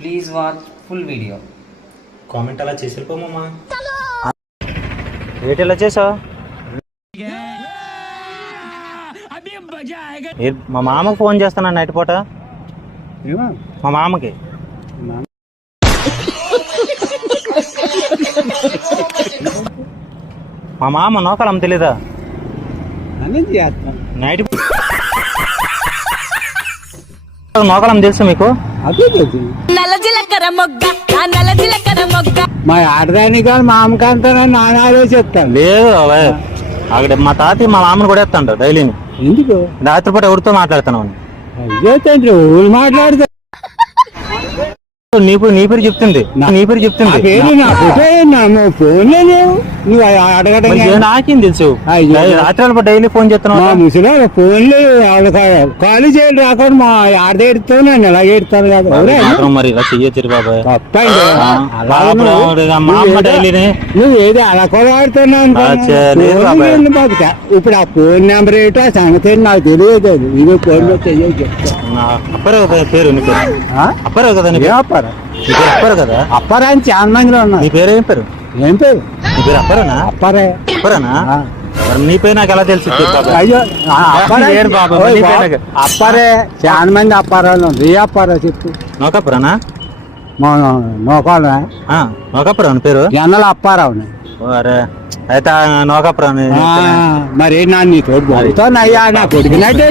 Please watch full video. Comment అలా చేసి వెళ్ళిపోమమ్మా. ఏంటి ఇలా చేసావు? మా మామకు ఫోన్ చేస్తాను నైట్ పూట. మా మామకి మా మామ నోకలం తెలీదా? నైట్ నోకలం తెలుసు మీకు? మా ఆడదానికి కానీ మా అమ్మకంతా నాన్న ఆలోచిస్తాను. లేదు అక్కడ మా తాతయ్య మా మామని కూడా ఎత్తాడు డైలీని. ఎందుకు రాత్రిపూట ఎవరితో మాట్లాడుతున్నావు? తండ్రి ఊళ్ళు మాట్లాడితే నీ పేరు చెప్తుంది. ఫోన్లే లేవు. నువ్వు అడగడం నాకేం తెలుసు? రాత్రి డైలీ ఫోన్ చేస్తున్నావు. ముసలి ఫోన్లు ఖాళీ చేయండి రాకుండా మా ఆడ ఎడుతావు నన్ను ఎలా ఎడతాను కదా. మరి ఇలా చెయ్యొచ్చు బాబాయ్. నువ్వు ఏదో అలా కూడా ఆడుతున్నావు. ఇప్పుడు ఆ ఫోన్ నెంబర్ ఏంటో ఆ సంగతి నాకు తెలియదు. ఇది ఫోన్ చెయ్యొచ్చు. అప్పారావు కదా పేరు? నీ పేరు అప్పారావు కదా? అప్పారు కదా? అప్పారా అని చాలా మందిలో ఉన్నారు. నీ పేరు ఏం పేరు? ఏం పేరు? నీ పేరు అప్పారేనా? అప్పారేనా? మరి నీ పేరు నాకు ఎలా తెలుసు? అయ్యో అప్పారే చాలా మంది అప్పారాలు. ఏ అప్పారా చెప్పు? నోకప్పురానా? నోకాలా నోకప్పురా పేరు? ఎన్నెల అప్పారావు. అరే అయితే నోకప్పురా. మరి నా నీ తోడు అయ్యా నా కొడుకునైతే